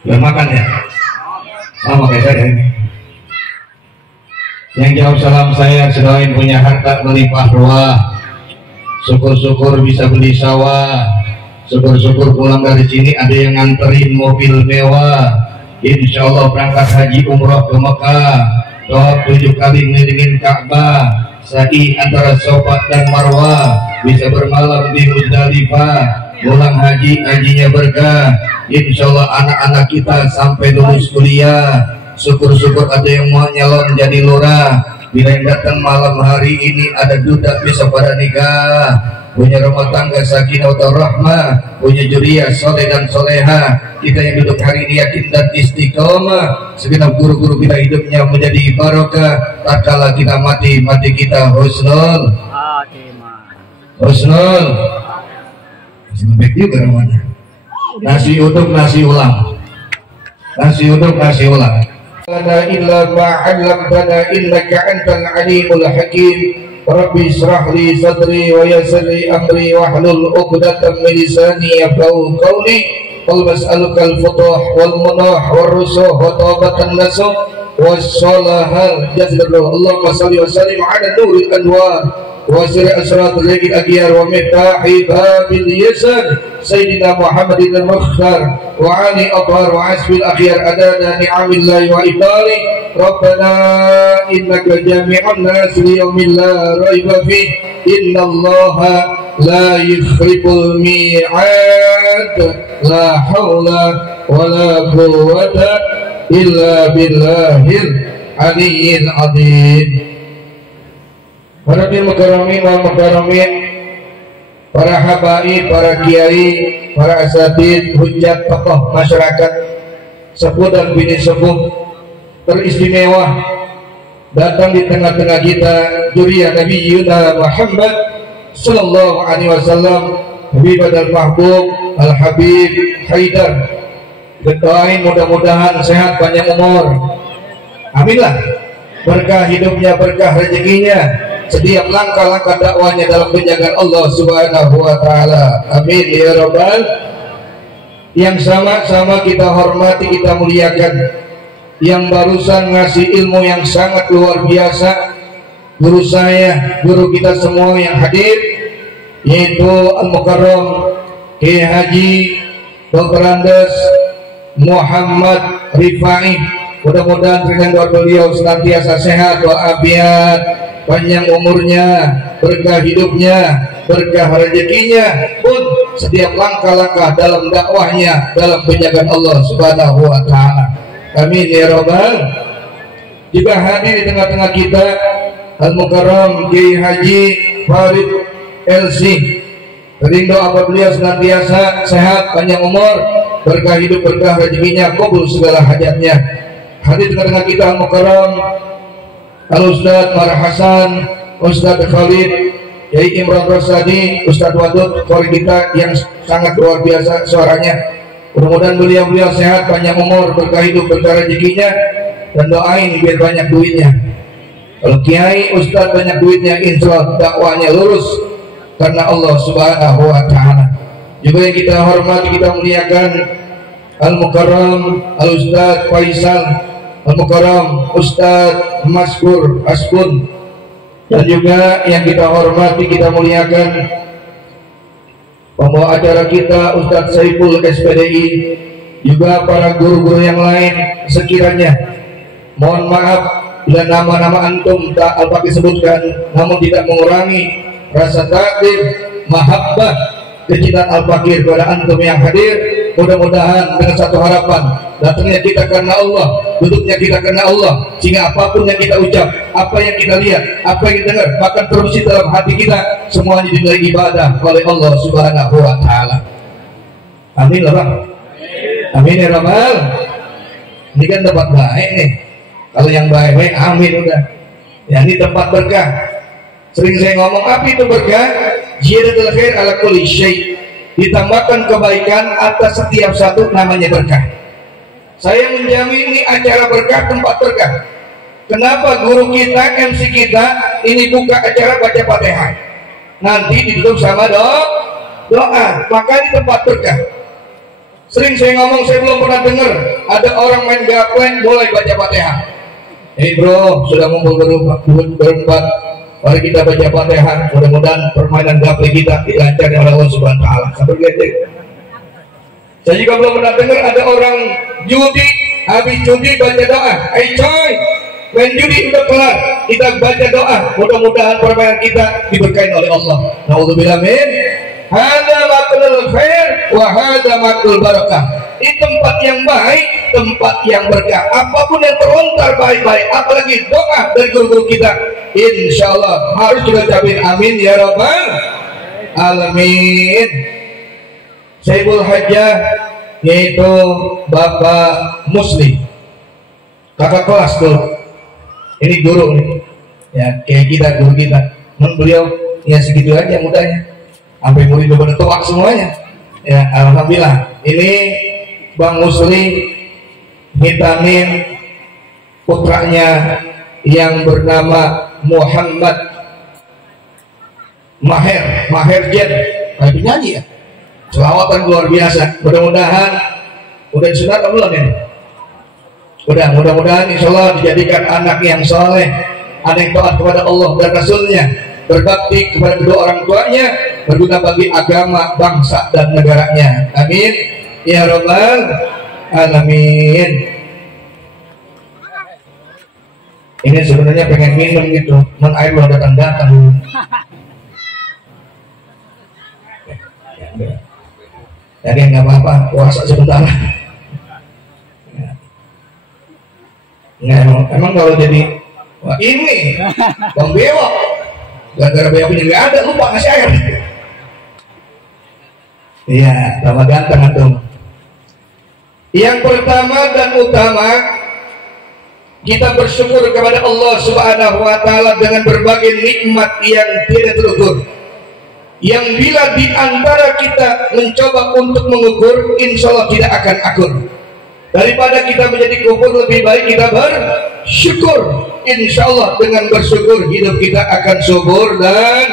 Belum makan ya? Sama kayak saya ini. Yang jawab salam saya sedoain punya harta melimpah ruah. Syukur-syukur bisa beli sawah. Syukur-syukur pulang dari sini ada yang nganterin mobil mewah. Insya Allah berangkat haji umroh ke Mekah. Doa 7 kali ngelilingin Ka'bah. Sa'i antara Safa dan Marwah. Bisa bermalam di Muzdalifah. Pulang haji, hajinya berkah. Insya Allah anak-anak kita sampai lulus kuliah. Syukur-syukur ada yang mau nyalon jadi lurah. Bila yang datang malam hari ini ada duda bisa pada nikah. Punya rumah tangga sakinah wa rahmah, punya juriyah soleh dan soleha. Kita yang duduk hari ini yakin dan istiqomah. Segenap guru-guru kita hidupnya menjadi barokah. Tak kala kita mati kita husnul husnul. Baik juga namanya. Nasi uduk nasi ulang. Nasi uduk nasi ulang. La illa ma'allamtana innaka antal alimul hakim. Rabbi israh li sadri wa yassir li amri wahlul 'uqdatam min lisani yafqahu qawli. Qul mas'aluka al-futuh wal munah war rusuh wa tawbatan nasuh was-salahal jazallahu. Allahumma shalli wa sallim ala nuril anwar wa sirri asrat al-laqil agyar wa miftahi babil yasar sayyidina Muhammadin al-mukhtar wa ali athhar wa asbil akhyar adada ni'amillahi wa ibali. Rabbana innaka jami'un nas li yawmin la raiba fi innallaha la yukhliful mi'ad. La haula wa la quwwata illa billahil aliyyil azim. Para mukarramin wal mukarramin, para habaib, para kiai, para asatid, hujjat, tokoh masyarakat, sepuh dan bini sepuh teristimewa datang di tengah-tengah kita juriyah Nabi Yuna Muhammad sallallahu alaihi wasallam, Habib al-Mahbub al-Habib Haidar. Doain mudah-mudahan sehat panjang umur. Aminlah. Berkah hidupnya, berkah rezekinya, setiap langkah-langkah dakwanya dalam penjagaan Allah Subhanahu wa taala. Amin ya rabbal. Yang sama-sama kita hormati, kita muliakan, yang barusan ngasih ilmu yang sangat luar biasa, guru saya, guru kita semua yang hadir, yaitu Al-Mukarram Kiai Haji Dr. Andes Muhammad Rifai. Mudah-mudahan dengan doa beliau senantiasa sehat walafiat, panjang umurnya, berkah hidupnya, berkah rezekinya, pun setiap langkah-langkah dalam dakwahnya, dalam penjagaan Allah Subhanahu wa taala. Amin ya rabbal. Juga hadir di tengah-tengah kita Al-Mukarram Kiai Haji Farid LC. Rindu apa beliau senantiasa sehat, panjang umur, berkah hidup, berkah rezekinya, kabul segala hajatnya. Hadir di tengah-tengah kita Al-Mukarram Al-Ustadz Mar Hasan, Ustadz Khalid, Yai Imran Rasadi, Ustadz Wadud, kori kita yang sangat luar biasa suaranya. Mudah-mudahan beliau sehat, panjang umur, berkah hidup, berkah rezekinya, dan doain biar banyak duitnya. Kalau Kiai Ustadz banyak duitnya, insya Allah dakwahnya lurus karena Allah Subhanahu wa taala. Juga yang kita hormati, kita muliakan Al-Mukarram Al-Ustadz Faisal, Al-Mukarram Ustadz Maskur Aspun, dan juga yang kita hormati, kita muliakan pembawa acara kita Ustadz Saiful SPDI, juga para guru-guru yang lain. Sekiranya mohon maaf bila nama-nama antum tak Al-Fakir sebutkan, namun tidak mengurangi rasa takdir, mahabbah, kecintaan Al-Fakir kepada antum yang hadir. Mudah-mudahan dengan satu harapan, datangnya kita karena Allah, duduknya kita karena Allah, sehingga apapun yang kita ucap, apa yang kita lihat, apa yang kita dengar, bahkan terbesit dalam hati kita, semuanya dinilai ibadah oleh Allah Subhanahu wa taala. Amin lah Pak. Amin ya rabbal. Ini kan tempat baik nih. Kalau yang baik-baik amin udah. Ya ini tempat berkah. Sering saya ngomong, apa itu berkah? Ziyadatul khair ala kulli syai'. Ditambahkan kebaikan atas setiap satu, namanya berkah. Saya menjamin ini acara berkah, tempat berkah. Kenapa guru kita, MC kita ini buka acara baca Fatihah, nanti ditutup sama doa, maka di tempat berkah. Sering saya ngomong, saya belum pernah dengar ada orang main gaplek mulai baca Fatihah. Bro, sudah ngumpul berempat, mari kita baca Fatihah. Mudah-mudahan permainan gaplek kita dilancarkan oleh Allah Subhanahu Wa Taala. Sampai gitu. Saya juga belum pernah dengar ada orang judi, habis judi baca doa. Coy, main judi udah kelar, kita baca doa. Mudah-mudahan permainan kita diberkahi oleh Allah. Nauzubillah min. Hada maklul khair wa hada maklul barakah. Ini tempat yang baik, tempat yang berkah. Apapun yang terlontar baik-baik, apalagi doa dari guru-guru kita, insya Allah harus kita ucapin amin ya rabbal alamin. Sayyidul Hajjah, yaitu Bapak Muslim, kakak kelas tuh. Ini guru nih, ya kayak kita, guru kita. Beliau ya segitu aja mudanya, sampai murid pada tua semuanya. Ya alhamdulillah. Ini Bang Muslim ngitamin putranya yang bernama Muhammad Maher Jen, lagi nyanyi ya, selawatan luar biasa. Mudah-mudahan udah disunat atau belum ini? Mudah-mudahan insya Allah dijadikan anak yang soleh, anak yang taat kepada Allah dan Rasulnya, berbakti kepada kedua orang tuanya, berguna bagi agama, bangsa dan negaranya. Amin ya rabbal alamin. Ini sebenarnya pengen minum gitu, men air lo datang-datang. Jadi nggak apa-apa, puasa sebentar. Nggak, emang kalau jadi wah ini bang bewok, gara-gara bewoknya nggak ada, lupa ngasih air. Iya, tambah ganteng antum. Yang pertama dan utama, kita bersyukur kepada Allah Subhanahu wa Ta'ala dengan berbagai nikmat yang tidak terukur. Yang bila di antara kita mencoba untuk mengukur, insya Allah tidak akan akur. Daripada kita menjadi kufur, lebih baik kita bersyukur. Insya Allah dengan bersyukur hidup kita akan subur dan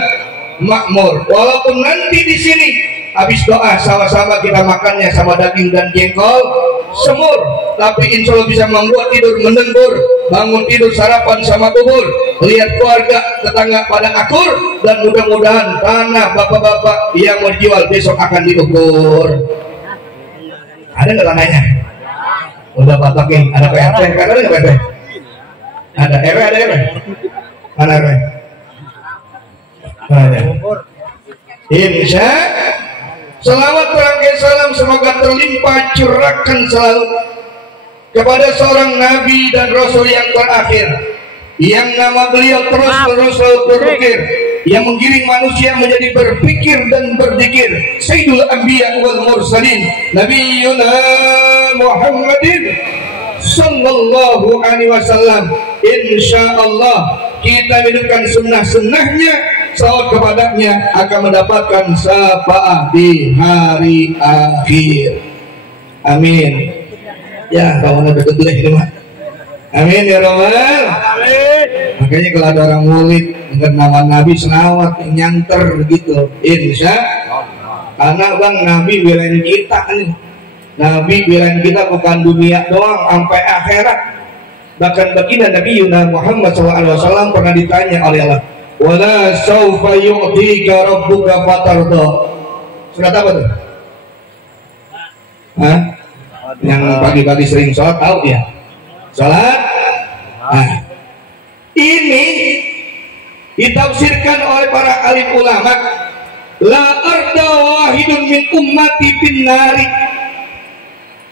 makmur. Walaupun nanti di sini habis doa sama-sama kita makannya sama daging dan jengkol semur, tapi insya Allah bisa membuat tidur mendengur, bangun tidur sarapan sama bubur, lihat keluarga tetangga pada akur, dan mudah-mudahan tanah bapak-bapak yang mau dijual besok akan diukur. Ada nggak tanahnya? Udah patokin, ada PRT, ada nggak PRT? Ada RW, ada RW? Mana RW? Ada. Insya selawat rangkai salam semoga terlimpah curahkan selalu kepada seorang nabi dan rasul yang terakhir, yang nama beliau terus berpikir, yang menggiring manusia menjadi berpikir dan berzikir, Sayyidul Anbiya wal Mursalin, Nabiyuna Muhammadin sallallahu alaihi wasallam. Insyaallah kita hidupkan sunnah-sunnahnya, salawat kepadanya akan mendapatkan syafaat di hari akhir. Amin. Ya, kawan ada betul ini mah. Amin ya rabbal. Amin. Makanya kalau ada orang maulid dengan nama Nabi selawat nyanter gitu, insya karena bang Nabi belain kita nih. Nabi belain kita bukan dunia doang, sampai akhirat. Bahkan baginda Nabi Yuna Muhammad SAW pernah ditanya oleh Allah, wala saufa yu'tika rabbuka fatarda. Surat apa tuh? Hah? Yang pagi-pagi sering sholat tahu dia? Sholat? Nah, ini ditafsirkan oleh para alim ulama, la arda wahidun min ummati finnari.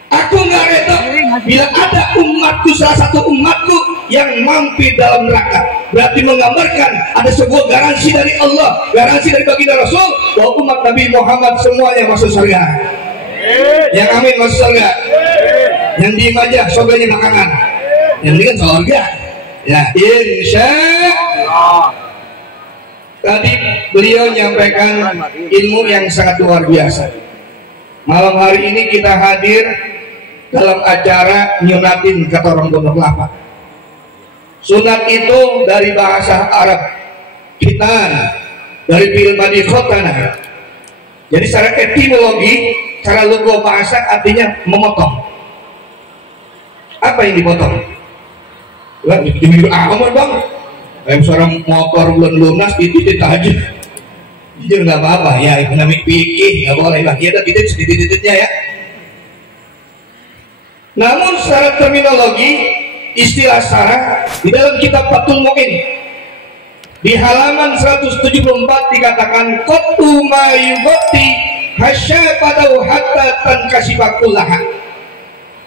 Aku nggak reda bila ada umatku, salah satu umatku yang mampir dalam neraka. Berarti menggambarkan ada sebuah garansi dari Allah, garansi dari baginda Rasul bahwa umat Nabi Muhammad semuanya masuk surga. Yang amin masuk surga. Yang diem aja surganya makanan. Yang ini kan surga. Ya, insya Allah. Tadi beliau menyampaikan ilmu yang sangat luar biasa. Malam hari ini kita hadir dalam acara nyunatin kata orang Pondok Kelapa. Sunat itu dari bahasa Arab khitan, dari fi'il madhi khotana. Jadi secara etimologi secara logo bahasa artinya memotong. Apa yang dipotong? Lah, jujur amat bang. Kayak seorang motor belum lunas titit aja. Jujur nggak apa-apa ya, ekonomi pikir nggak boleh bang. Kita titit sedikit-sedikitnya ya. Namun secara terminologi istilah syarah di dalam kitab Fathul Mu'in di halaman 174 dikatakan qattu ma yughatti hasyafatahu hatta tankasifakullaha,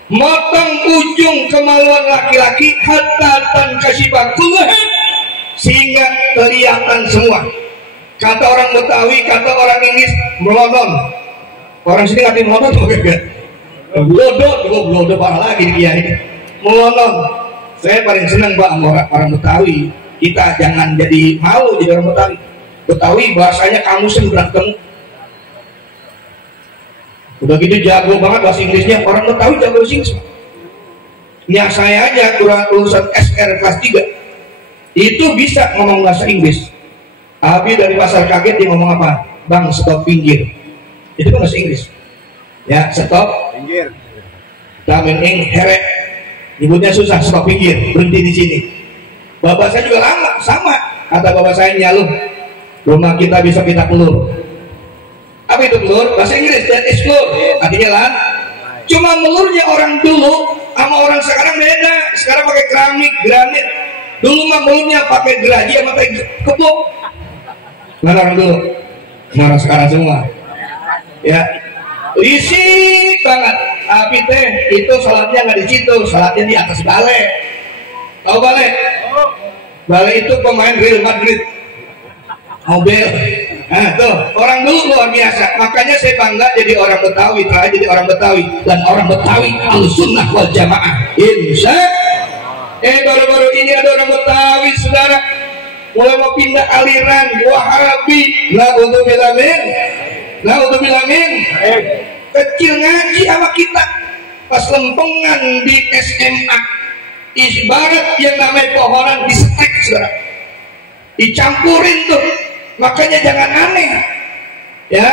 motong ujung kemaluan laki-laki hatta tankasifakullaha, sehingga kelihatan semua. Kata orang Betawi, kata orang Inggris, melodon. Orang sini ngerti melodon tuh enggak? Blodo parah lagi dia ini. Melodon. Saya paling senang Pak sama orang Betawi. Kita jangan jadi malu jadi orang Betawi. Betawi bahasanya kamusin berantem. Udah gitu jago banget bahasa Inggrisnya. Orang Betawi jago bahasa Inggris. Ya saya aja kurang lulusan SR kelas 3 itu bisa ngomong bahasa Inggris. Abi dari pasar kaget dia ngomong apa? Bang, stop pinggir. Itu kan bahasa Inggris. Ya, stop pinggir. Damen ing herek. Nyebutnya susah, stop pinggir, berhenti di sini. Bapak saya juga lama sama. Kata bapak saya, nyaluh, rumah kita bisa kita pelur. Apa itu pelur? Bahasa Inggris, that is pelur. Artinya lah, cuma melurnya orang dulu sama orang sekarang beda. Sekarang pakai keramik, granit. Dulu mah melurnya pakai geraji sama pakai kepuk. Mana orang dulu? Orang sekarang semua. Ya, risik banget. Tapi teh itu salatnya nggak di situ, salatnya di atas balai. Tahu balai? Balai itu pemain Real Madrid. Mobil. Nah tuh orang dulu luar biasa. Makanya saya bangga jadi orang Betawi, terakhir jadi orang Betawi dan orang Betawi Ahlussunnah wal Jamaah. Insya. Baru-baru ini ada orang Betawi, saudara, mulai mau pindah aliran Wahabi. Na'udzubillah min. Kecil ngaji sama kita pas lempengan di SMA, ibarat yang namanya pohonan disetek, saudara, dicampurin tuh. Makanya jangan aneh ya,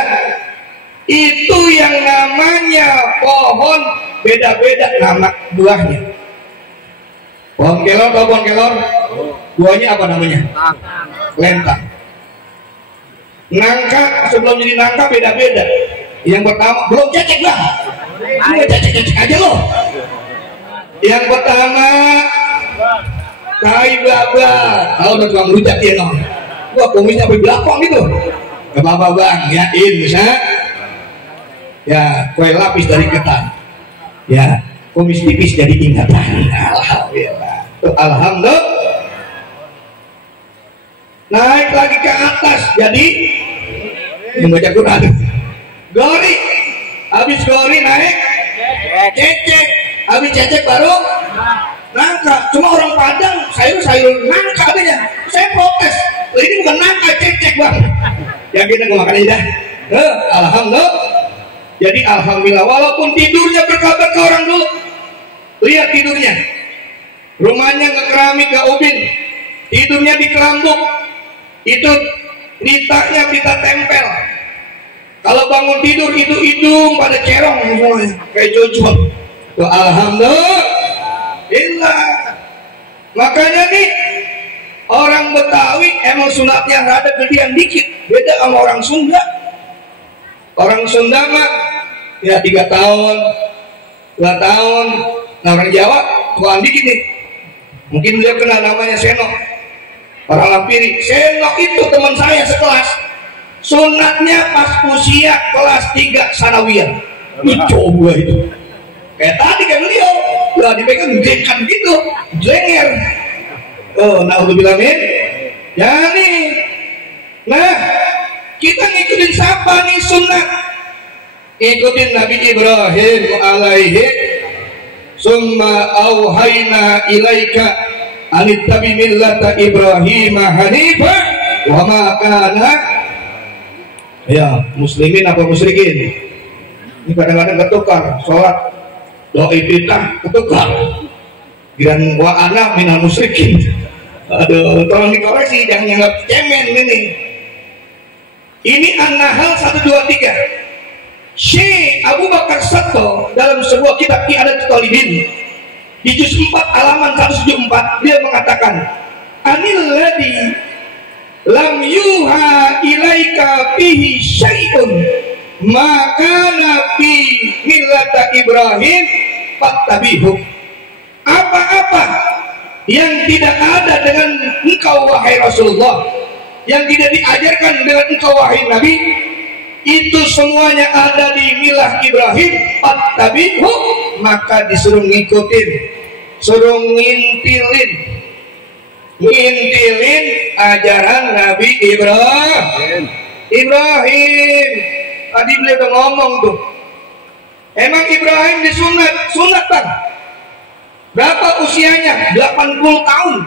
itu yang namanya pohon beda-beda nama buahnya. Pohon kelor atau pohon kelor, buahnya apa namanya? Lentang. Nangka sebelum jadi nangka beda-beda. Yang pertama belum cecek bang, cecek aja loh. Yang pertama kai baba, kalau udah tukang rujak dia noh. Wah kumisnya sampai belakang gitu. Gak apa-apa bang, yain bisa. Ya kue lapis dari ketan. Ya kumis tipis jadi ingatan. Alhamdulillah. Alhamdulillah. Naik lagi ke atas jadi yang baca Quran. Gori, habis gori naik cecek, habis cecek baru nangka. Cuma orang Padang sayur nangka adanya. Saya protes, ini bukan nangka, cecek bang. Ya kita gue makan aja dah. Alhamdulillah. Jadi alhamdulillah, walaupun tidurnya berkabar ke orang dulu, lihat tidurnya, rumahnya nggak keramik, nggak ubin, tidurnya di kelambuk, itu litaknya kita tempel. Kalau bangun tidur itu hidung pada cerong semuanya kayak jojol. Alhamdulillah. Makanya nih orang Betawi emang sunatnya rada gedean dikit, beda sama orang Sunda. Orang Sunda mah ya 3 tahun 2 tahun. Nah orang Jawa tuaan dikit nih. Mungkin beliau kenal namanya Seno, orang Lampiri. Seno itu teman saya sekelas. Sunatnya pas usia kelas 3 sanawiyah. Coba itu kayak tadi kan beliau lah dipegang gekan gitu, jengger. Na'udzubillah min. Ya nih, nah kita ngikutin siapa nih sunat? Ikutin Nabi Ibrahim alaihi, summa auhayna ilaika anittabi millata Ibrahim hanifa wa ma kana ya muslimin apa musyrikin. Ini kadang-kadang ketukar sholat doa iftitah ketukar dan wa ana minal musyrikin. Aduh, tolong dikoreksi, jangan nganggap cemen ini. Ini An-Nahl 123. Syekh Abu Bakar Satto dalam sebuah kitab I'adatul Talibin di juz 4 halaman 174 dia mengatakan, anil ladzi lam yuha ilaika fihi syai'un maka nabi millata Ibrahim fattabihu. Apa-apa yang tidak ada dengan engkau wahai Rasulullah, yang tidak diajarkan dengan engkau wahai Nabi, itu semuanya ada di milah Ibrahim fattabihu, maka disuruh ngikutin, suruh ngintilin ajaran Nabi Ibrahim. Tadi beliau udah ngomong tuh, emang Ibrahim disunat bang. Berapa usianya? 80 tahun.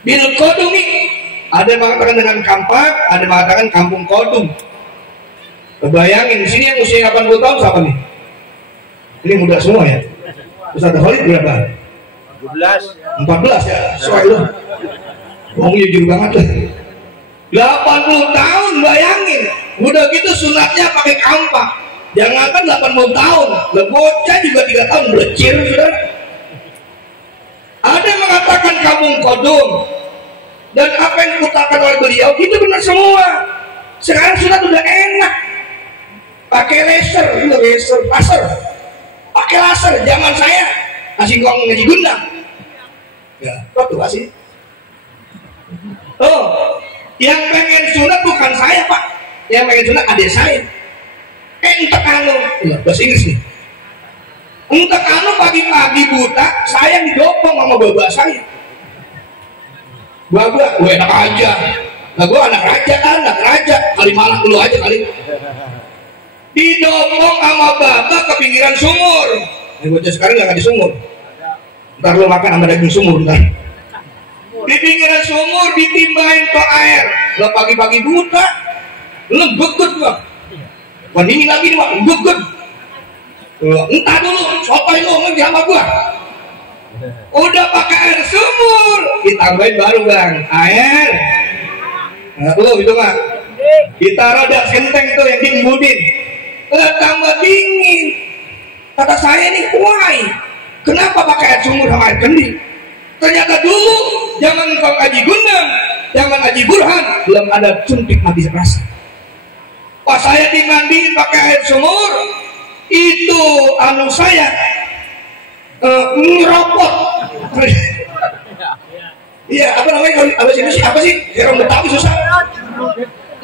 Bil Kodumi, ada yang mengatakan dengan kampak, ada yang mengatakan kampung Kodum. Bayangin di sini yang usia 80 tahun siapa nih? Ini muda semua ya. Ustaz Khalid berapa? 14 ya. Soal lu. Bohongnya jujur banget lah. 80 tahun bayangin. Udah gitu sunatnya pakai kampak. Jangankan 80 tahun, bocah juga 3 tahun belecir sudah. Ada yang mengatakan kampung Kodum. Dan apa yang dikatakan oleh beliau itu benar semua. Sekarang sunat udah enak. Pakai laser, pakai laser. Zaman saya masih ngomong ngaji gundang. Ya, waktu masih. Oh, yang pengen sunat bukan saya pak, yang pengen sunat adik saya. Entek anu, bahasa Inggris nih. Entek anu pagi-pagi buta, saya didopong sama bapak saya. Bapak, gue enak aja. Nah gue anak raja, kali malah dulu aja kali. Didopong sama bapak ke pinggiran sumur. Ini bocah sekarang nggak di sumur. Ntar lo makan sama daging sumur ntar. Di pinggiran sumur ditimbahin ke air. Lo pagi-pagi buta, lo begut bang. Bukan ini lagi nih bang, begut. Entah dulu, sotoy lo ngomong sama gua. Udah pakai air sumur, ditambahin baru bang, air. Nah, lo itu mah. Ditaruh dak senteng itu yang diembudin. Tambah dingin. Kata saya nih, why? Kenapa pakai air sumur sama air kendi? Ternyata dulu zaman kau Haji Gundam, zaman Haji Burhan belum ada suntik mati rasa. Pas saya dimandiin pakai air sumur, itu anu saya ngeropot. Iya, apa namanya? Apa sih? Orang Betawi susah.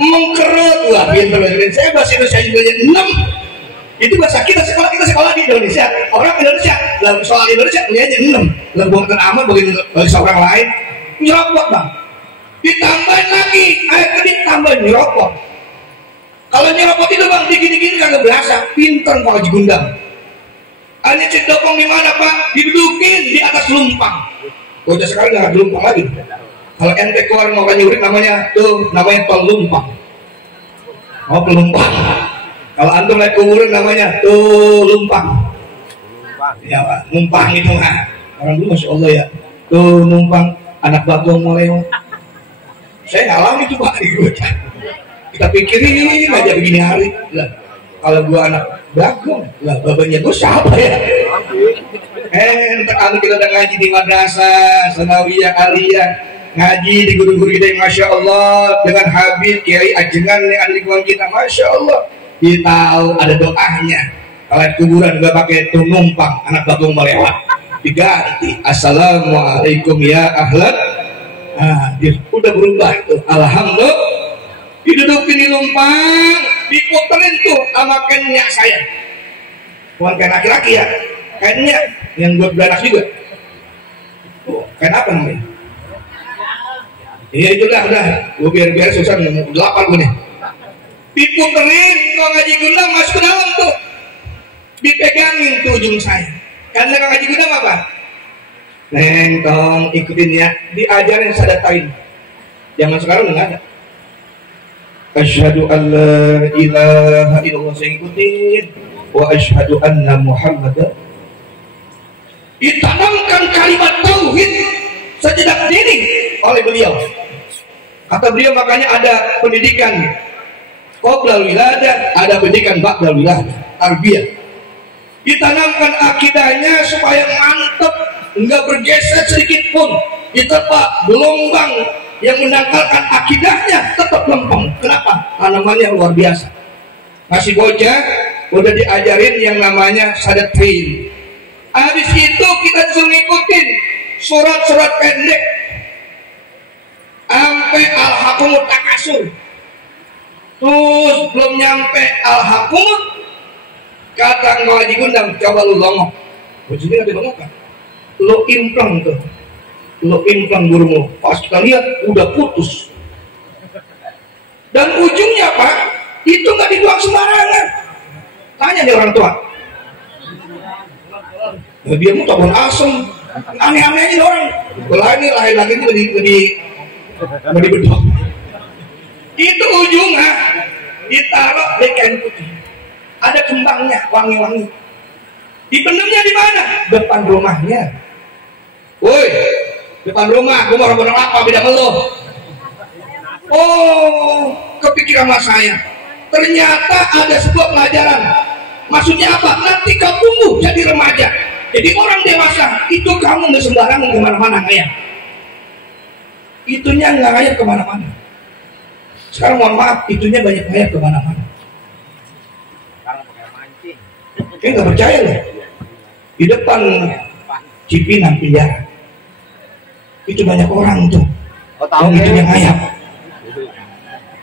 Mengkerut. Wah, pintar bahasa Indonesia. Saya bahasa Indonesia juga 6. Itu bahasa kita sekolah di Indonesia. Orang Indonesia, dalam soal Indonesia punya aja 6. Lebih aman bagi seorang lain. Nyeropot bang. Ditambahin lagi air kedik, tambahin nyeropot. Kalau nyeropot itu bang, digini-gini kagak berasa. Pintar Pak Haji Gundam. Hanya cek dopong di mana pak? Didudukin di atas lumpang. Udah sekarang nggak ada lumpang lagi. Kalau ente keluar mau nyurik namanya tol lumpang. Oh pelumpang. Kalau antum naik kuburan namanya tuh lumpang. Ya pak, numpang itu mah. Orang dulu masya Allah ya. Tuh numpang anak bagong mulai. Saya ngalamin itu pak. Kita pikirin aja begini hari. Lah, kalau gua anak bagong, lah babanya gua siapa ya? Entar kita udah ngaji di madrasah, sanawiyah, aliyah, ngaji di guru-guru kita yang masya Allah dengan Habib Kiai Ajengan yang ada di lingkungan kita, masya Allah. Kita tahu ada doanya. Kalau kuburan gak pakai tuh numpang, anak bagong melewat, diganti assalamualaikum ya ahlan. Nah, dia udah berubah tuh, alhamdulillah. Didudukin di lumpang, diputerin tuh sama kenyak saya. Bukan kain laki-laki ya, kainnya yang buat beranak juga. Oh, kain apa namanya? Iya itu udah, gue biar susah nih, 8 gue nih. Diputerin, Kang Haji Gundam masuk ke dalam tuh, dipegangin tuh ujung saya. Karena Kang Haji Gundam apa? Neng, tong ikutin ya, diajarin sadatain. Zaman sekarang udah nggak ada. Asyhadu an la ilaha illallah, saya ikutin. Wa asyhadu anna Muhammadan. Ditanamkan kalimat tauhid sejak dini oleh beliau. Kata beliau makanya ada pendidikan qoblal wiladah, ada pendidikan ba'dal wiladah, tarbiyah. Ditanamkan akidahnya supaya mantap, enggak bergeser sedikit pun. Diterpa gelombang yang menangkalkan akidahnya tetap lempeng. Kenapa? Tanamannya luar biasa. Masih bocah udah diajarin yang namanya sadatrin. Habis itu kita disuruh ngikutin surat-surat pendek sampai al-hakumut takasur. Terus belum nyampe al-hakumut, kata engkau lagi gundam, coba lu longok. Jadi nggak dilongok kan? Lu implang tuh, lu implang burungmu. Pas kita lihat udah putus. Dan ujungnya Pak, itu nggak dibuang sembarangan. Tanya nih orang tua. Nah, dia mau tabon asem, aneh-aneh aja orang. Kalau ini lahir lagi itu di bedok. Itu ujungnya ditaruh di kain putih. Ada kembangnya, wangi-wangi. Dipendamnya di mana? Depan rumahnya. Woi, depan rumah, gue mau orang apa beda melo. Oh, kepikiran mas saya. Ternyata ada sebuah pelajaran. Maksudnya apa? Nanti kau tumbuh jadi remaja, jadi orang dewasa, itu kamu nggak sembarangan kemana-mana ngayap. Itunya nggak ngayap kemana-mana. Sekarang mohon maaf, itunya banyak ngayap kemana-mana. Kayak nggak percaya loh. Di depan Cipinang penjara, itu banyak orang tuh. Oh, tahu itunya ngayap.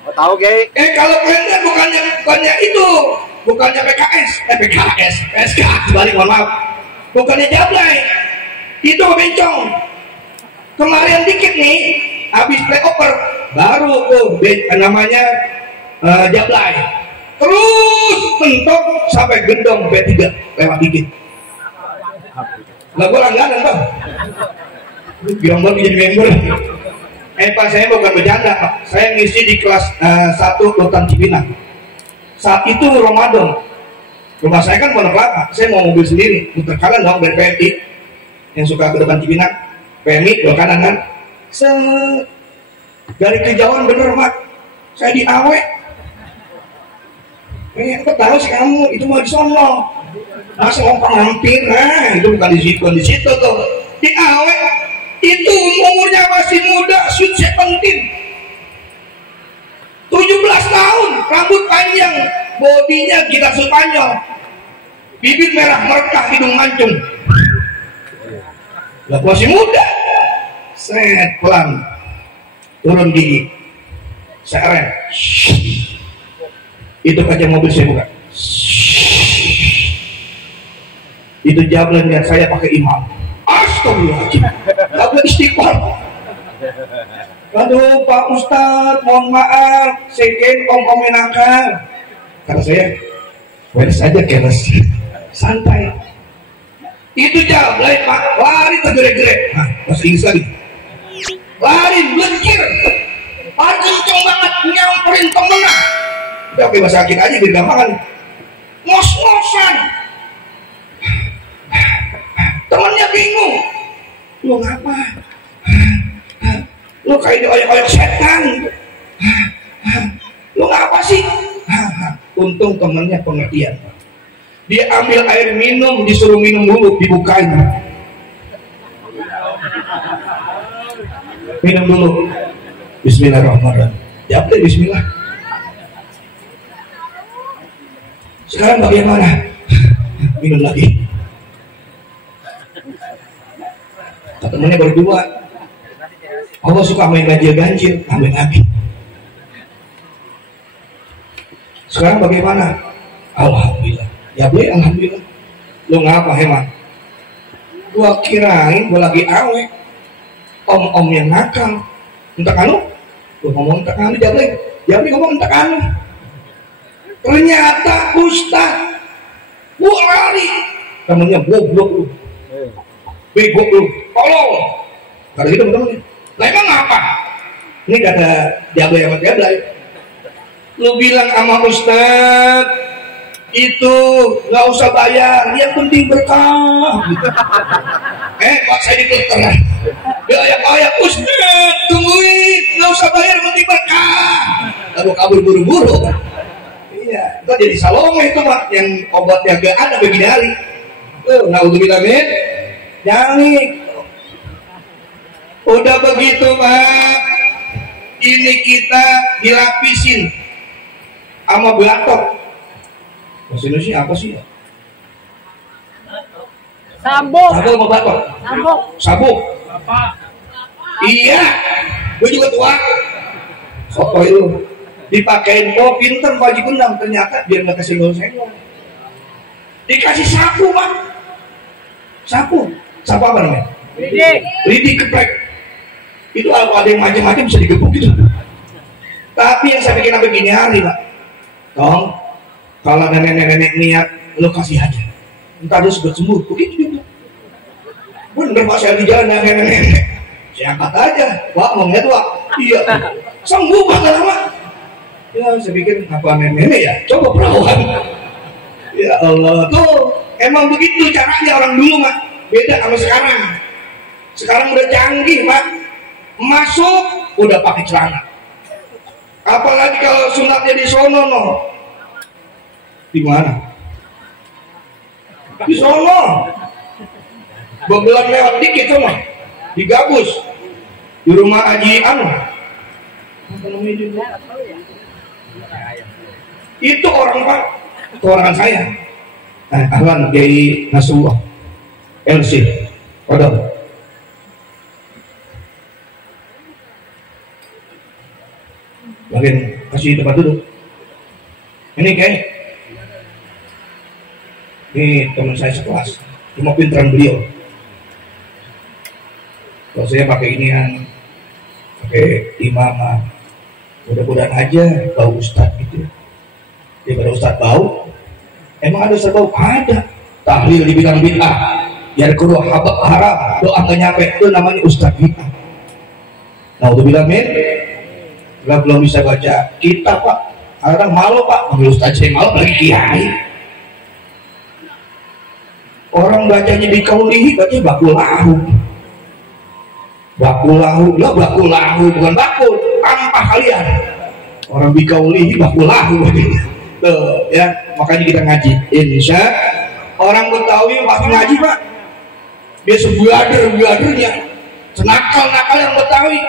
Oh, tahu Gey. Kalau kalian bukannya itu, bukannya PKS, PSK, balik mohon maaf. Bukannya Jablay, itu bencong. Kemarin dikit nih, habis playover, baru tuh namanya Jablay. Terus mentok sampai gendong B3 lewat dikit. Lah gue langganan Bang. Bilang baru jadi member. Pak, saya bukan bercanda Pak. Saya ngisi di kelas 1 Lutan Cipinang. Saat itu Ramadan. Rumah saya kan Pondok Kelapa. Saya mau mobil sendiri. Muter kanan dong dari PMI. Yang suka ke depan Cipinang. PMI, belok kanan kan. Dari kejauhan bener Pak. Saya di Awe. Aku tahu sih kamu, itu mau di sono. Masih ngomong hampir. Nah, itu bukan di situ tuh. Di Awe. Itu umurnya masih muda, sweet 17. 17 tahun, rambut panjang, bodinya gitar Spanyol, bibir merah merekah, hidung mancung. Lah masih muda. Set pelan, turun gigi, saya rem. Itu kaca mobil saya buka. Itu Jablay lihat saya pakai imam. Astagfirullahaladzim, gak boleh istighfar. Aduh Pak Ustadz, mohon maaf, seken om-omin akal. Kata saya, beres aja keles, santai. Itu Jablay Pak, lari tergere-gere. Nah, bahasa Inggris lagi. Lari, belengkir. Lari kenceng banget, nyamperin temennya. Udah oke bahasa sakit aja, biar gampangan. Ngos-ngosan. Temennya bingung. Lu ngapa? Lu kayak dioyok-oyok setan. Lu ngapa sih? Untung temennya pengertian. Dia ambil air minum, disuruh minum dulu, dibukain. Minum dulu. Bismillahirrahmanirrahim. Jablay bismillah. Sekarang bagaimana? Minum lagi. Temennya berdua. Allah suka main ganjil-ganjil, ambil lagi. Sekarang bagaimana? Alhamdulillah. Ya boleh, alhamdulillah. Lu ngapa hemat? Gua kirain gua lagi awe. Om-om yang nakal. Entak anu? Gua ngomong entak anu Jablay. Jablay ngomong entak anu. Ternyata Ustaz. Gua lari. Temennya goblok lu. Bego lu. Tolong. Kata gitu temen-temen. Lah emang apa? Ini kata Jablay sama Jablay. Lu bilang sama Ustaz itu nggak usah bayar, yang penting berkah. Pak saya ditutup. Dia ayak-ayak, Ustaz tungguin, nggak usah bayar, penting berkah. Lalu kabur buru-buru. Kita jadi Salome itu Pak, yang obatnya gak ada begini hari. Naudzubillah min dzalik. Udah begitu Pak, ini kita dilapisin sama belatok. Bahasa Indonesia apa sih ya? Sabuk. Sabuk sama belatok. Sabuk. Sabuk. Iya, gue juga tua. Soto itu dipakein, oh pinter Pak Haji Gundam, ternyata biar nggak kesenggol-senggol. Dikasih sapu Pak, sapu apa namanya? Lidi keprek. Itu kalau ada yang macam-macam bisa digebuk gitu. Tapi yang saya bikin apa gini hari Pak, tong, kalau nenek-nenek niat, lo kasih aja. Ntar lo sebut sembuh, begitu juga. Bener Pak, saya di jalan nenek-nenek. Saya angkat aja, Pak, mau ngeliat Pak. Iya, sembuh Pak, gak lama. Ya, saya pikir, apa nenek-nenek ya? Coba perawan. Ya Allah, tuh, emang begitu caranya orang dulu, Pak. Beda sama sekarang. Sekarang udah canggih, Pak. Masuk, udah pakai celana. Apalagi kalau sunatnya di sono, no. Di mana? Di sono. Bebelan lewat dikit sama. Di Gabus. Di rumah Haji Anu. Itu orang Pak, keorangan saya. Ahlan Kiai Nasrullah LC. Waduh. Bagian kasih tempat duduk. Ini kayak ini teman saya sekelas, cuma pinteran beliau. Kalau saya pakai inian, pakai imamah, mudah-mudahan aja bau ustad gitu. Daripada ustad bau, emang ada ustad bau? Ada. Tahlil dibilang bid'ah, biar kuruh habab haram, doa nggak nyampe, itu namanya ustad bid'ah. Naudzubillah min. Kalau belum bisa baca kitab Pak, kadang malu Pak, ambil ustaz saya malu lagi kiai. Orang bacanya di kaulihi, bacanya bakulahu. Bakulahu, lah bakulahu bukan bakul, tanpa kalian. Orang di kaulihi bakulahu. Tuh, ya, makanya kita ngaji. Insya orang Betawi pasti ngaji Pak. Dia sebulader-buladernya, senakal-nakal yang Betawi.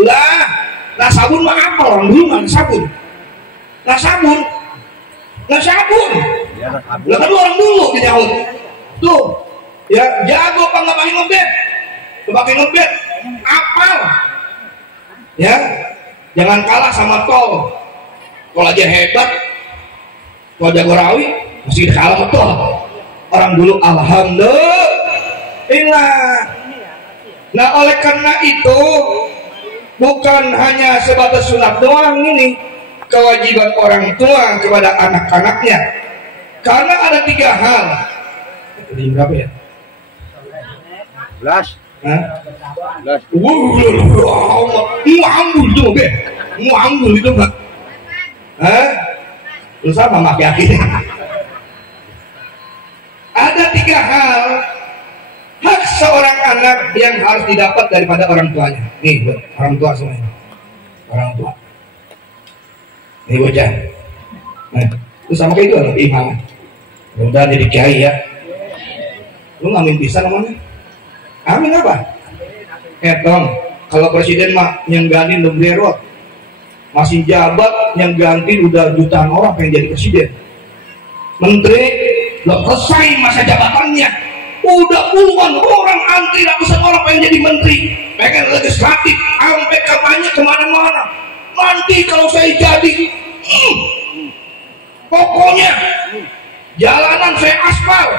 Lah. Nah sabun mah apa orang dulu mah sabun. Nah sabun. Lah kan orang dulu dinyaut. Tuh. Ya jago Pak nggak pakai ngebet. Pakai ngebet. Apal. Ya. Jangan kalah sama tol. Tol aja hebat. Tol Jagorawi masih kalah sama tol. Orang dulu alhamdulillah. Nah oleh karena itu bukan hanya sebatas sunat doang ini, kewajiban orang tua kepada anak-anaknya. Karena ada 3 hal. Ini berapa ya? 11. Hah? 11. Muambul itu Be. Muambul itu Mbak. Hah? Lu sama maki-maki. Ada 3 hal hak seorang anak yang harus didapat daripada orang tuanya. Nih buat orang tua semuanya. Orang tua. Nih bocah. Nah, itu sama kayak itu anak imam. Udah jadi kiai ya. Lu ngamin bisa namanya? Amin apa? Tong, kalau presiden mah yang ganti Demberot. Masih jabat yang ganti udah jutaan orang pengen jadi presiden. Menteri belum selesai masa jabatannya. Udah puluhan orang antri, ratusan orang pengen jadi menteri, pengen legislatif, sampai kampanye kemana-mana. Nanti kalau saya jadi, pokoknya jalanan saya aspal.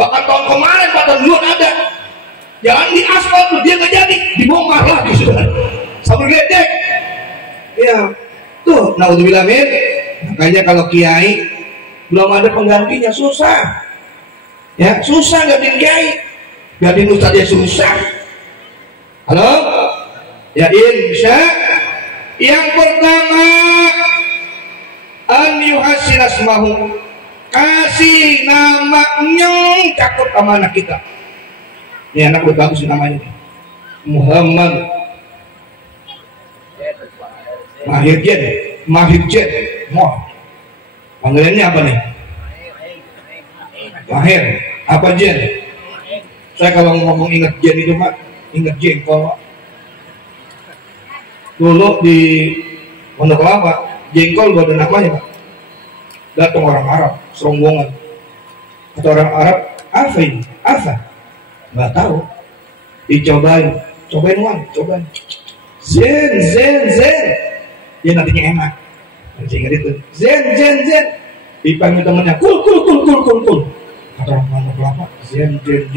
Bahkan tahun kemarin, tahun dulu ada jalan di aspal tuh dia nggak jadi, dibongkar lagi sudah. Sabar gede. Ya, tuh, naudzubillah min. Makanya kalau kiai belum ada penggantinya susah. Ya, susah gantiin kiai. Gantiin ustaz ya susah. Halo? Ya insya. Yang pertama an yuhassin asmahu. Kasih namanya cakep sama anak kita. Ini anak udah bagus namanya. Muhammad Mahir Jen. Panggilannya apa nih? Mahir. Apa Jen? Saya kalau ngomong ingat Jen itu Pak, ingat jengkol. Dulu di Pondok Kelapa, jengkol gak ada namanya Pak. Datang orang Arab, serombongan. Kata orang Arab, apa ini? Apa? Nggak tahu. Dicobain, cobain Wan, cobain. Zen. Dia nantinya enak. Masih ingat itu. Zen. Dipanggil temannya, kul. Kata orang Pondok Kelapa, zen, kul.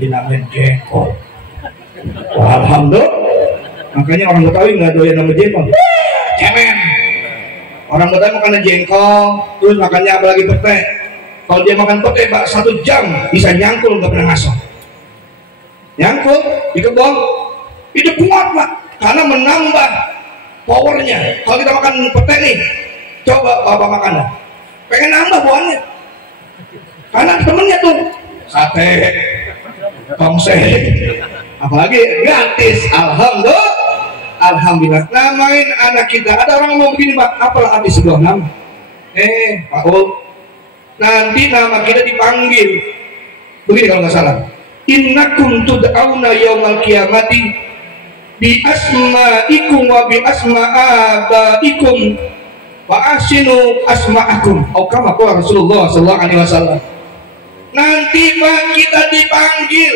Dinamain jengkol. Alhamdulillah. Makanya orang Betawi nggak doyan nama jengkol. Cemen. Orang Betawi makan jengkol, terus makannya apalagi pete. Kalau dia makan pete Pak 1 jam bisa nyangkul, nggak pernah ngasok. Nyangkul di kebon itu kuat Pak, karena menambah powernya. Kalau kita makan pete nih, coba Bapak makan dah, pengen nambah bawaannya. Karena temennya tuh sate, tongseng, apalagi gratis. Alhamdulillah. Namain anak kita. Ada orang ngomong begini Pak, apalah arti sebuah nama? Pak Ul, nanti nama kita dipanggil begini kalau nggak salah. Innakum tud'auna yaumal qiyamati bi asma'ikum wa bi asma'abaikum wa asinu asma'akum. Kama qala Rasulullah sallallahu alaihi wasallam. Nanti Pak kita dipanggil,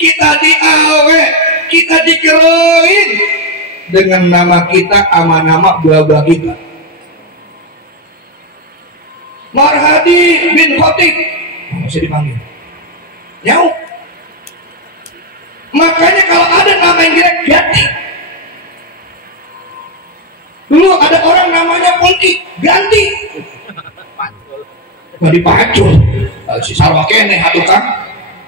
kita diawet, kita dikeroin dengan nama kita sama nama buah-buah kita. Marhadi bin Khotib masih dipanggil Nyau. Makanya kalau ada nama yang jelek ganti. Dulu ada orang namanya Polki, ganti. Gak dipacul si sarwakene tukang.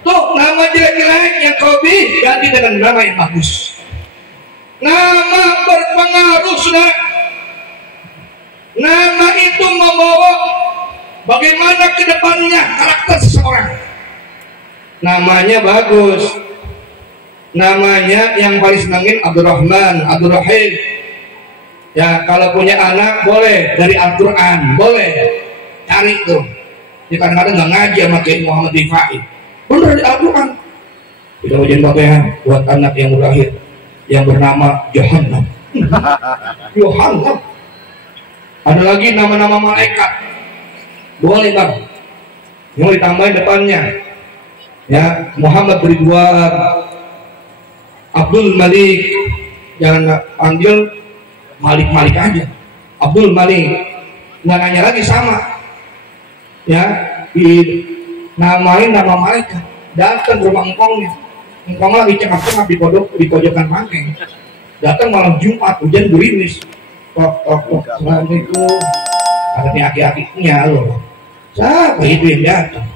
Tuh nama jelek-jelek yang kopi ganti dengan nama yang bagus. Nama berpengaruh sudah. Nama itu membawa bagaimana ke depannya karakter seseorang. Namanya bagus. Namanya yang paling senangin Abdurrahman, Abdurrahim. Ya kalau punya anak boleh dari Al-Quran, boleh cari tuh. Ya kadang-kadang nggak ngaji sama Kiai Muhammad Rifai. Bener dari Al-Quran. Kita ujian Fatihah buat anak yang lahir yang bernama Jahannam. Jahannam. Ada lagi nama-nama malaikat. Boleh Bang. Yang ditambahin depannya. Ya, Muhammad Ridwan, Abdul Malik. Jangan panggil Malik aja. Abdul Malik. Nggak nanya lagi sama. Ya, dinamain nama malaikat. Datang ke rumah engkongnya. Engkong lagi cengap-cengap di pojokan pangkeng. Datang malam Jumat, hujan gerimis. Tok, Assalamualaikum. Ada nih aki-akinya loh. Siapa itu yang datang?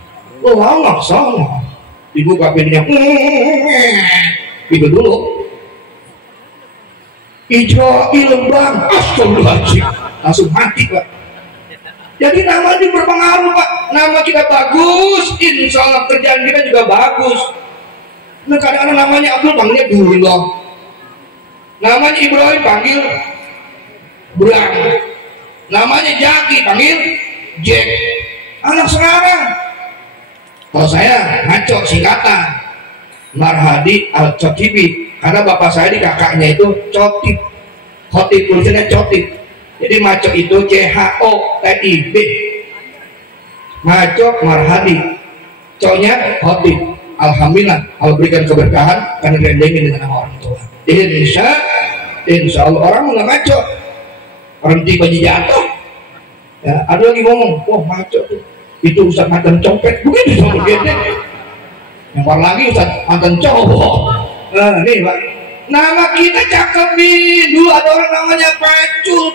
Lo Allah sama. Dibuka pintunya. Itu dulu. Ijrail Bang. Astagfirullahaladzim. Langsung mati Pak. Jadi nama ini berpengaruh Pak. Nama kita bagus, insya Allah kerjaan kita juga bagus. Nah kadang-kadang namanya Abdul panggilnya Dullah. Namanya Ibrahim panggil Bram. Namanya Jaki panggil Jack. Anak sekarang. Kalau saya ngaco singkatan Marhadi Al-Cotibi. Karena bapak saya di kakaknya itu Cotib. Khotib tulisannya Cotib. Jadi maco itu CHOTIB. Maco Marhadi. Coknya Khotib. Alhamdulillah Allah berikan keberkahan karena direndengin dengan nama orang tua. Insya Allah orang nggak maco. Orang tiba jatuh. Ya, ada lagi ngomong, wah maco tuh. Itu Ustaz mantan copet, begitu sama gede. Yang lagi Ustaz mantan cowok. Nah, nih Pak. Nama kita cakep nih. Dulu ada orang namanya Pacut.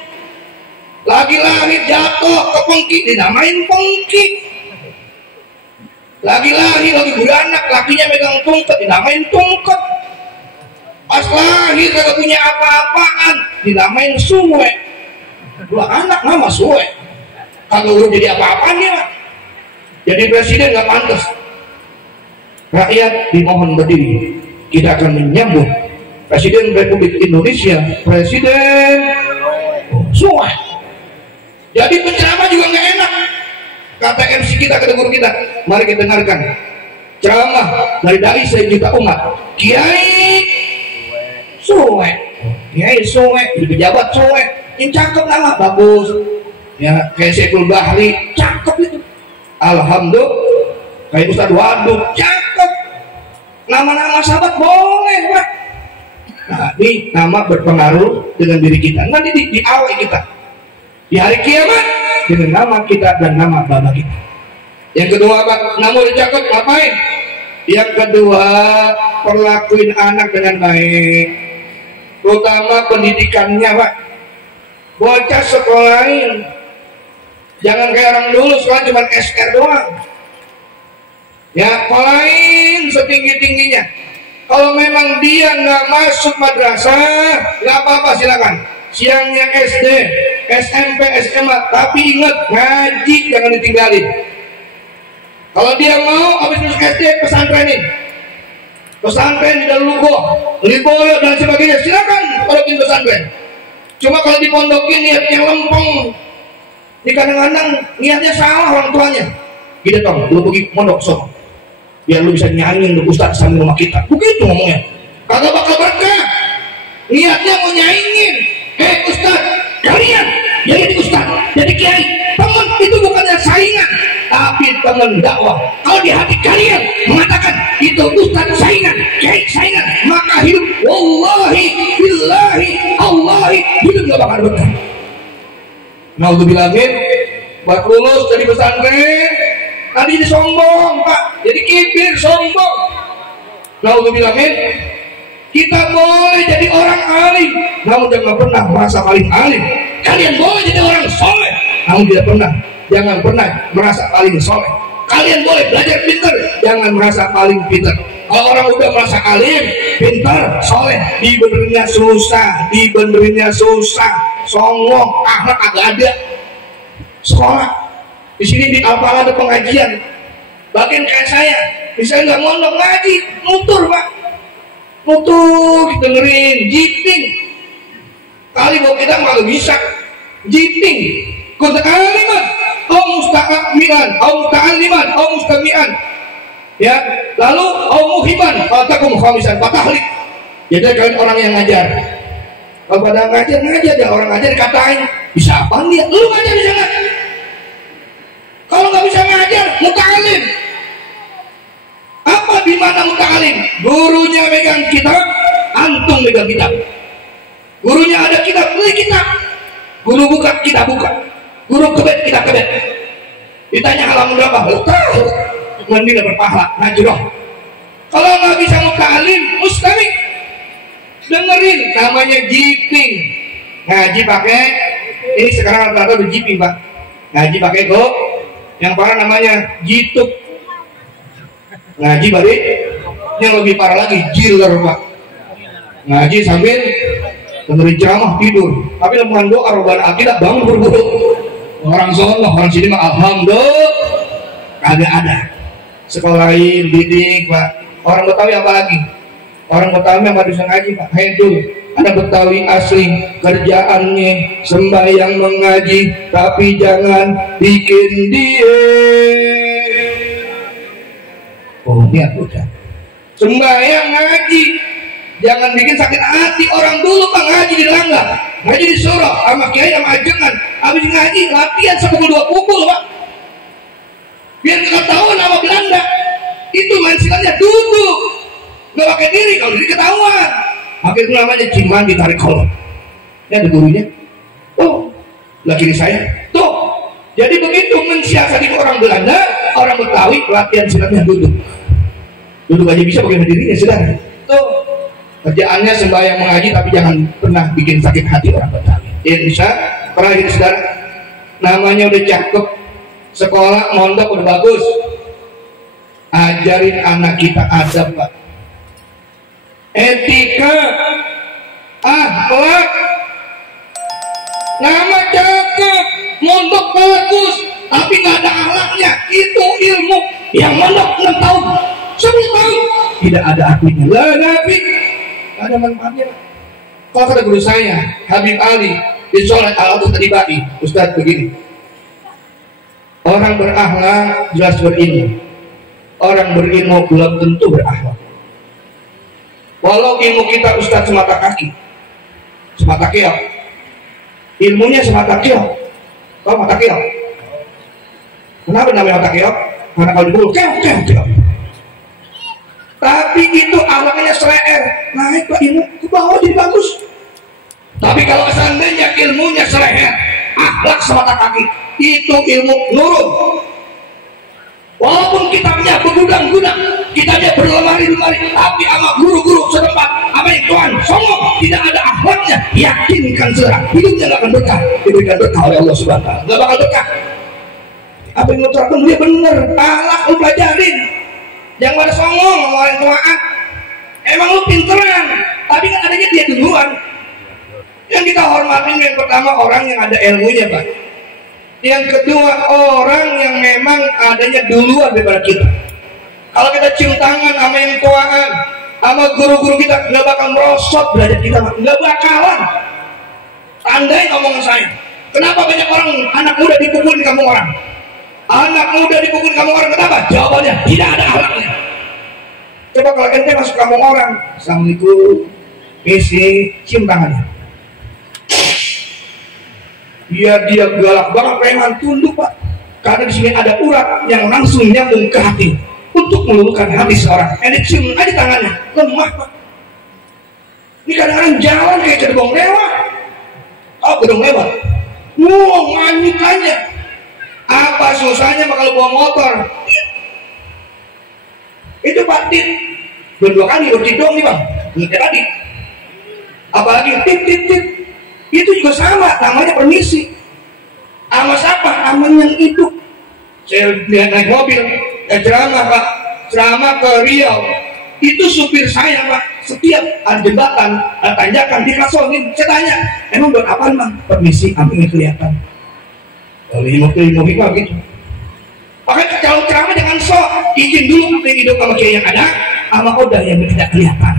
Lagi-lagi jatuh ke Pengki, dinamain Pengki. Lagi-lagi lagi beranak, lakinya megang tungket, dinamain tungket. Pas lahir kagak punya apa-apaan, dinamain Suwe. Dua anak nama Suwe. Kagak urut jadi apa-apaan dia. Jadi presiden nggak pantas. Rakyat dimohon berdiri. Kita akan menyambut Presiden Republik Indonesia, Presiden Suwe. Jadi penceramah juga nggak enak. Kata MC kita, kata guru kita, mari kita dengarkan ceramah dari 1 juta umat. Kiai suwe, Kiai suwe, jadi pejabat suwe, yang cakep nama bagus. Ya kayak Syekhul Bahri, cakep itu. Alhamdulillah. Kayak Ustaz Wadud, cakep. Nama-nama sahabat boleh, Pak. Nah, ini nama berpengaruh dengan diri kita. Nanti di awal kita di hari kiamat dengan nama kita dan nama bapak kita. Yang kedua, Pak, nama udah cakep, ngapain? Yang kedua, perlakuin anak dengan baik, terutama pendidikannya, Pak. Bocah sekolahin, jangan kayak orang dulu sekolah cuma SR doang. Ya, sekolahin setinggi-tingginya. Kalau memang dia nggak masuk madrasah, nggak apa-apa, silakan. Siangnya SD, SMP, SMA, tapi ingat ngaji jangan ditinggalin. Kalau dia mau habis lulus SD pesantrenin, pesantren di Dalugo, Liboyo dan sebagainya, silakan pondokin pesantren. Cuma kalau dipondokin niatnya lempeng, ini kadang-kadang niatnya salah orang tuanya. Gitu dong, lu pergi pondok sok, biar lu bisa nyanyiin lu Ustaz sambil rumah kita. Begitu ngomongnya, kagak bakal berkah. Niatnya mau nyaingin. Ustaz, kalian yang jadi Ustaz, jadi Kiai, teman itu bukannya saingan, tapi teman dakwah. Kalau di hati kalian mengatakan itu Ustaz saingan, Kiai saingan, maka hidup wallahi billahi Allahi hidup gak bakal berkah. Naudzubillah min, buat lulus dari pesantren tadi ini sombong, Pak, jadi kibir, sombong. Naudzubillah min, kita boleh jadi orang alim, namun jangan pernah merasa paling alim. Kalian boleh jadi orang soleh, namun jangan pernah merasa paling soleh. Kalian boleh belajar pintar, jangan merasa paling pintar. Kalau orang udah merasa alim, pintar, soleh, dibenerinnya susah, songong, akhlak agak ada. Sekolah, di sini di Alpala ada pengajian, bagian kayak saya, misalnya nggak mondok ngaji, nutur, Pak. Mutu dengerin jiping kali mau kita malah bisa jiping kota aliman mustaqmian musta'aliman mustamian, ya, lalu muhiban fatakum khamisan fatahlik. Jadi kalian orang yang ngajar, kalau pada ngajar ada orang ngajar dikatain bisa apa dia, lu ngajar bisa nggak? Kalau nggak bisa ngajar muta'alim. Apa di mana muta'alim? Gurunya megang kitab, antum megang kitab. Gurunya ada kitab, beli kitab. Guru buka, kita buka. Guru kebet, kita kebet. Ditanya halaman berapa? Tahu. Mending dapat pahala, najroh. Kalau nggak bisa muta'alim, mustami. Dengerin, namanya jiping. Ngaji pakai, ini sekarang rata-rata udah jiping, Pak. Ngaji pakai kok. Yang parah namanya jituk. Ngaji balik yang lebih parah lagi jiler, Pak. Ngaji sambil dengerin ceramah tidur, tapi lemuan doa roban akidah bangun buru-buru. Orang sono, orang sini mah alhamdulillah kagak ada. Sekolahin, didik, Pak. Orang Betawi apa lagi? Orang Betawi yang bisa ngaji, Pak. Itu ada Betawi asli, kerjaannya sembahyang mengaji, tapi jangan bikin dia. Oh, niat udah sembahyang ngaji, jangan bikin sakit hati orang dulu, Pak. Ngaji di langgar, ngaji di surau sama kiai sama ajengan, habis ngaji latihan sepukul 2 pukul, Pak, biar nggak tahu nama Belanda itu main silatnya duduk, nggak pakai diri, kalau diri ketahuan. Akhirnya namanya ciman ditarik kolot. Ini ada gurunya, tuh lagi saya tuh. Jadi begitu mensiasati orang Belanda, orang Betawi latihan silatnya duduk aja bisa bagaimana dirinya, saudara. Tuh kerjaannya sembahyang mengaji, tapi jangan pernah bikin sakit hati orang Betawi. Ya bisa. Terakhir, saudara, namanya udah cakep, sekolah mondok udah bagus, ajarin anak kita adab, Pak, etika, akhlak. Nama cakep, mondok bagus, tapi nggak ada akhlaknya, itu ilmu yang mondok 6 tahun 10 tahun tidak ada artinya, lah Nabi nggak ada manfaatnya. Kalau kata guru saya Habib Ali di sholat al tadi bagi Ustadz begini, Orang berakhlak jelas berilmu. Orang berilmu belum tentu berakhlak. Walau ilmu kita ustadz semata kaki, semata kiau, ilmunya semata kiau. Tahu mata kiau? Kenapa namanya mata kiau? Karena kalau dipukul kiau. Tapi itu akhlaknya sereer, naik pak ilmu ke bawah jadi bagus. Tapi kalau seandainya ilmunya sereer, akhlak semata kaki, itu ilmu nurun. Walaupun kitabnya bergudang-gudang, kitabnya berlemari-lemari, tapi sama guru-guru setempat, sama yang Tuhan songong, tidak ada akhlaknya, yakinkan saudara, hidupnya gak akan berkah. Diberikan berkah oleh Allah Subhanahu wa Ta'ala, gak bakal berkah. Apa yang mengucapkan dia benar, akhlak lu pelajarin. Jangan pada songong ngomongin tuaan. Emang lu pinteran, tapi kan adanya dia duluan. Yang kita hormatin yang pertama orang yang ada ilmunya, Pak. Yang kedua orang yang memang adanya duluan daripada kita. Kalau kita cium tangan sama yang tuaan, sama guru-guru kita, nggak bakal merosot derajat kita, nggak bakalan. Tandai omongan saya. Kenapa banyak orang anak muda dipukulin kamu orang? Anak muda dipukulin kamu orang, kenapa? Jawabannya tidak ada akhlaknya. Coba kalau ente masuk kampung orang, assalamualaikum, misi, cium tangannya. Dia galak banget, preman, tunduk pak. Karena di sini ada urat yang langsung nyambung ke hati untuk meluluhkan hati seorang. Ini cium aja tangannya, lemah pak. Ini kadang-kadang jalan kayak gedung lewat. Oh gedung lewat, nganyut aja. Apa susahnya kalau bawa motor? Itu Pak Tit dua kali dong nih bang, kayak tadi. Apalagi tit. Itu juga sama, namanya permisi. Sama siapa? Sama yang itu. Saya lihat naik mobil, ceramah Pak, ceramah ke Riau. Itu supir saya Pak, setiap ada jembatan, ada tanjakan, dikasongin. Saya tanya, emang buat apaan bang? Permisi, ampingnya kelihatan. Kalau ilmu gitu. Makanya kalau ceramah jangan sok, izin dulu apa yang hidup sama kiai yang ada, sama koda yang tidak kelihatan.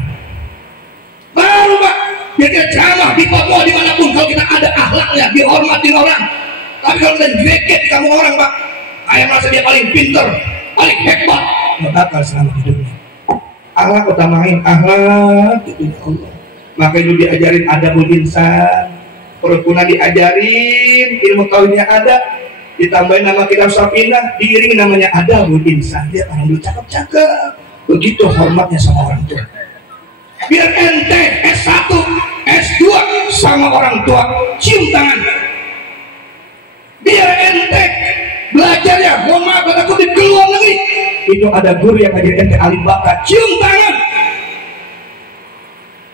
Baru Pak, biar kita ceramah di Papua dimanapun, kalau kita ada akhlaknya, dihormatin orang. Tapi kalau kita geket di kamu orang Pak, kayak merasa dia paling pinter, paling hebat, nggak bakal selama hidupnya. Akhlak utamain, akhlak itu ya Allah. Maka itu diajarin adabul insan, perempuan diajarin, ilmu kawinnya ada, ditambahin nama kitab Safinah, diiringi namanya adabul insan. Dia orang dulu cakep-cakep, begitu hormatnya sama orang tua. Biar ente S1, S2 sama orang tua, cium tangan. Biar ente belajarnya, mohon maaf kata kutip, ke luar negeri, itu ada guru yang ngajarin ente alim bakat, cium tangan.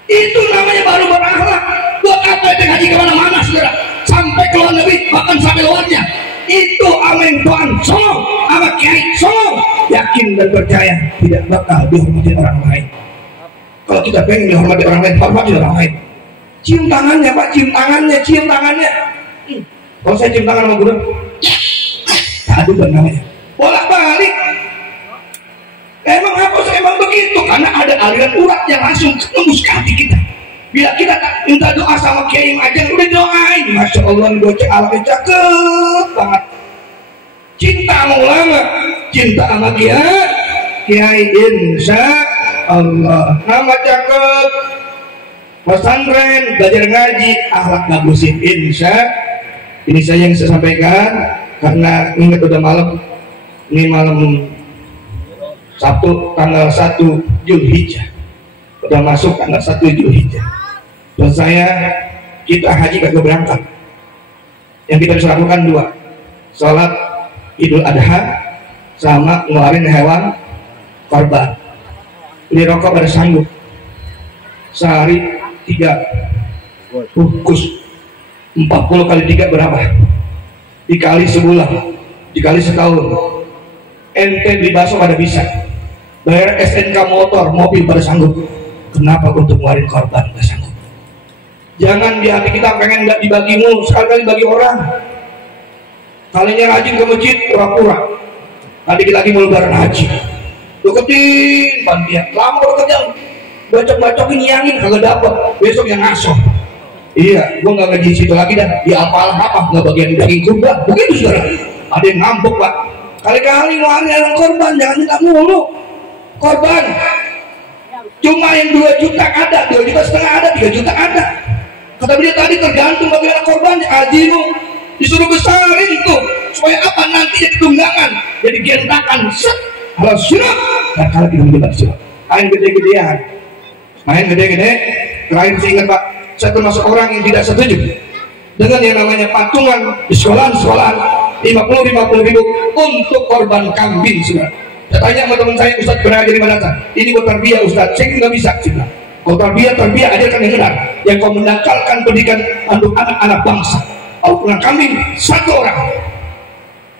Itu namanya baru berakhlak. Buat apa ente ngaji kemana-mana saudara, sampai ke luar negeri, bahkan sampai luarnya. Itu amin Tuhan songong, sama kiai songong, yakin dan percaya tidak bakal dihormati orang lain. Kalau kita pengen dihormati orang lain, hormati orang lain. Cium tangannya Pak, cium tangannya. Kalau saya cium tangan sama guru, aduh namanya bolak-balik. Emang apa? Emang begitu, karena ada aliran urat yang langsung tembus ke hati kita. Bila kita minta doa sama kiai aja, udah doain, masya Allah nih bocah alatnya cakep banget. Cinta sama ulama, cinta sama kiai, insya Allah nama cakep. Pesantren, belajar ngaji, akhlak bagusin, insya. Ini saya yang saya sampaikan karena ingat udah malam. Ini malam Sabtu tanggal 1 Zulhijjah. Udah masuk tanggal 1 Zulhijjah. Dan saya, kita haji kagak berangkat. Yang kita bisa lakukan dua, sholat Idul Adha sama ngeluarin hewan korban. Beli rokok pada sanggup. Sehari 3 bungkus. 40 kali 3 berapa? Dikali sebulan, dikali setahun. Ente beli bakso pada bisa, bayar SNK motor, mobil pada sanggup. Kenapa untuk ngeluarin korban nggak sanggup? Jangan di hati kita pengen nggak dibagi mulu, sekali-kali bagi orang. Kalinya rajin ke masjid, pura-pura. Nanti kita lagi mau lebaran haji, deketin panitia, lama kalau kerja, bacok-bacokin nyangin kagak dapet, besok yang ngasoh. Iya, gua nggak ngaji situ lagi dah, di apa nggak bagian daging kurban, begitu saudara. ada yang ngambek Pak. Kali-kali ngeluarin orang korban, jangan minta mulu. Korban cuma yang 2 juta ada, 2,5 juta ada, 3 juta ada. Kata beliau tadi tergantung bagaimana korbannya. Hajimu disuruh besarin itu supaya apa, nanti jadi tunggangan, jadi gentakan set kalau sirup. Dan kalau tidak mendebat sirup main gede-gedean, main gede-gede. Terakhir saya ingat Pak, saya termasuk orang yang tidak setuju dengan yang namanya patungan di sekolahan-sekolahan 50 ribu untuk korban kambing. Sudah saya tanya sama teman saya, Ustaz pernah jadi mana? Ini buat tarbiyah Ustaz, saya nggak bisa. Kau tarbiyah ajarkan yang benar, yang kau mendangkalkan pendidikan untuk anak-anak bangsa. Kau punya kambing 1 orang,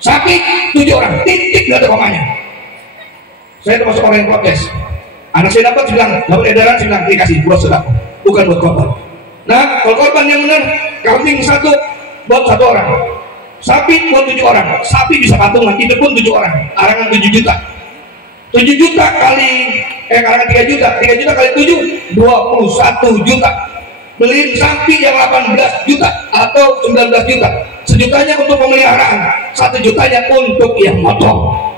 sapi 7 orang, titik nggak ada komanya. Saya termasuk orang yang protes. Anak saya dapat edaran, saya bilang dikasih buat sedekah, bukan buat korban. Nah, kalau korban yang benar, kambing 1 buat 1 orang, sapi buat 7 orang. Sapi bisa patungan, itu pun 7 orang, arangan 7 juta. 7 juta kali arangan 3 juta, 3 juta kali 7, 21 juta. Beliin sapi yang 18 juta atau 19 juta. 1 jutanya untuk pemeliharaan, 1 jutanya untuk yang motong.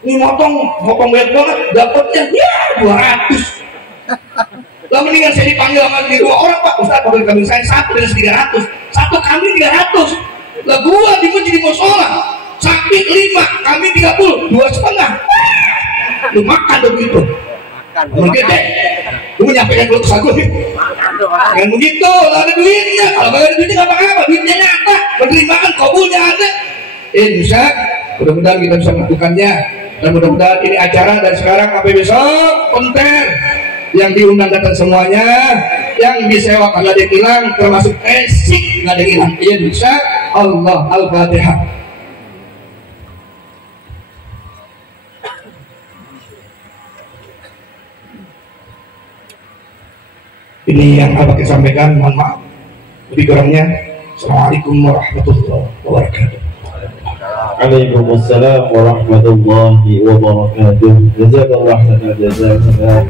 Ini motong banyak banget, dapatnya ya 200. Lah mendingan saya dipanggil sama di 2 orang Pak Ustaz, kalau kambing saya 1 dari 300, 1 kambing 300. Lah gua di masjid di musola, sapi 5, kambing 30, 2,5. Lu makan dong gitu. Makan gede. Lu menyampaikan lu ke aku nih. Kan begitu, lah ada duitnya. Kalau nggak ada duitnya nggak apa-apa, duitnya nyata, penerimaan kabulnya ada. Insya mudah-mudahan kita bisa melakukannya. Dan mudah-mudahan ini acara dari sekarang sampai besok konten yang diundang datang semuanya, yang disewa nggak ada yang hilang, termasuk esik nggak ada yang hilang. Insya Allah. Al-Fatihah. Ini yang Abah sampaikan, mohon maaf lebih kurangnya. Assalamualaikum warahmatullahi wabarakatuh. Waalaikumsalam warahmatullahi wabarakatuh. Jazakallah khairan jazakallah.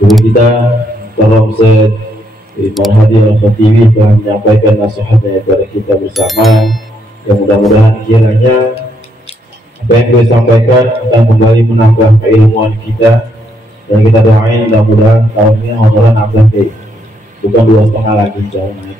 Guru kita Tolong Ustaz Marhadi Al-Khatibi telah menyampaikan nasihatnya kepada kita bersama. Yang mudah-mudahan kiranya apa yang beliau sampaikan akan kembali menambah keilmuan kita, dan kita doain mudah-mudahan tahun ini Ramadan nambah bukan 2,5 lagi, jauh naik.